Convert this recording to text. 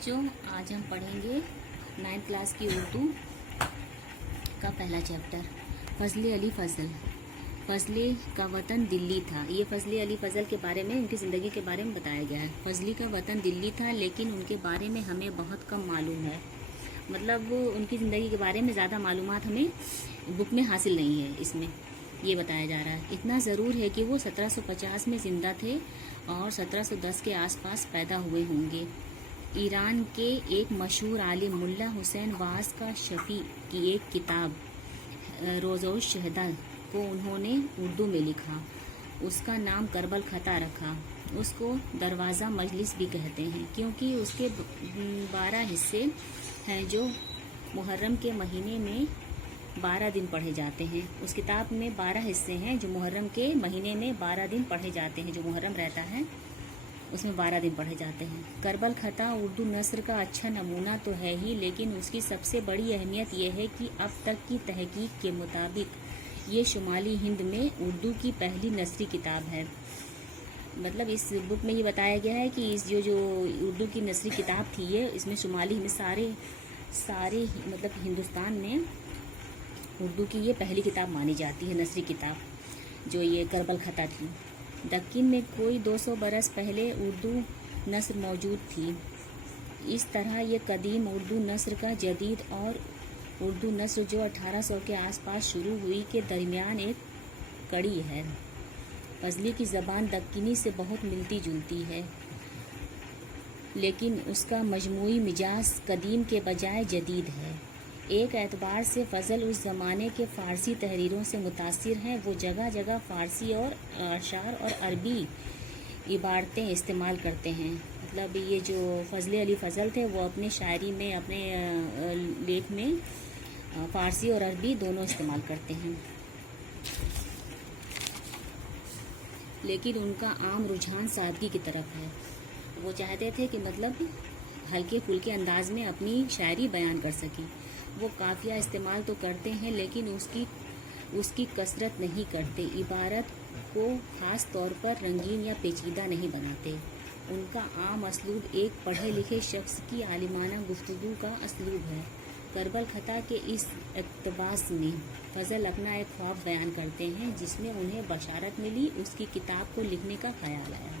बच्चों, आज हम पढ़ेंगे 9th क्लास की उर्दू का पहला चैप्टर फजले अली फजल। फजले का वतन दिल्ली था। ये फजले अली फजल के बारे में, उनकी ज़िंदगी के बारे में बताया गया है। फजली का वतन दिल्ली था, लेकिन उनके बारे में हमें बहुत कम मालूम है। मतलब उनकी ज़िंदगी के बारे में ज़्यादा मालूमात हमें बुक में हासिल नहीं है। इसमें ये बताया जा रहा है। इतना ज़रूर है कि वो 1750 में ज़िंदा थे और 1710 के आसपास पैदा हुए होंगे। ईरान के एक मशहूर आलिम मुल्ला हुसैन वास का शफी की एक किताब रोज़ो शहदा को उन्होंने उर्दू में लिखा। उसका नाम करबल खता रखा। उसको दरवाज़ा मजलिस भी कहते हैं, क्योंकि उसके 12 हिस्से हैं जो मुहर्रम के महीने में 12 दिन पढ़े जाते हैं। उस किताब में 12 हिस्से हैं जो मुहर्रम के महीने में 12 दिन पढ़े जाते हैं। जो मुहर्रम रहता है उसमें 12 दिन पढ़े जाते हैं। करबल खता उर्दू नस्र का अच्छा नमूना तो है ही, लेकिन उसकी सबसे बड़ी अहमियत यह है कि अब तक की तहकीक के मुताबिक ये शुमाली हिंद में उर्दू की पहली नस्री किताब है। मतलब इस बुक में ये बताया गया है कि इस जो उर्दू की नस्री किताब थी, ये इसमें शुमाली में सारे मतलब हिंदुस्तान में उर्दू की ये पहली किताब मानी जाती है, नस्री किताब, जो ये करबल खता थी। दक्कन में कोई 200 बरस पहले उर्दू नस्र मौजूद थी। इस तरह ये कदीम उर्दू नस्र का जदीद और उर्दू नस्र जो 1800 के आसपास शुरू हुई के दरमियान एक कड़ी है। फजली की ज़बान दक्कनी से बहुत मिलती जुलती है, लेकिन उसका मजमूई मिजाज कदीम के बजाय जदीद है। एक एतबार से फ़ज़ल उस ज़माने के फ़ारसी तहरीरों से मुतासिर हैं। वो जगह जगह फ़ारसी और अशार और अरबी इबारतें इस्तेमाल करते हैं। मतलब ये जो फजले अली फजल थे, वो अपने शायरी में, अपने लेख में फ़ारसी और अरबी दोनों इस्तेमाल करते हैं। लेकिन उनका आम रुझान सादगी की तरफ है। वो चाहते थे कि मतलब हल्के फुल्के अंदाज में अपनी शायरी बयान कर सकें। वो काफ़िया इस्तेमाल तो करते हैं, लेकिन उसकी कसरत नहीं करते। इबारत को ख़ास तौर पर रंगीन या पेचीदा नहीं बनाते। उनका आम असलूब एक पढ़े लिखे शख्स की आलिमाना गुफ्तगू का असलूब है। करबल खता के इस इक़्तिबास में फजल अपना एक ख्वाब बयान करते हैं, जिसमें उन्हें बशारत मिली, उसकी किताब को लिखने का ख्याल आया।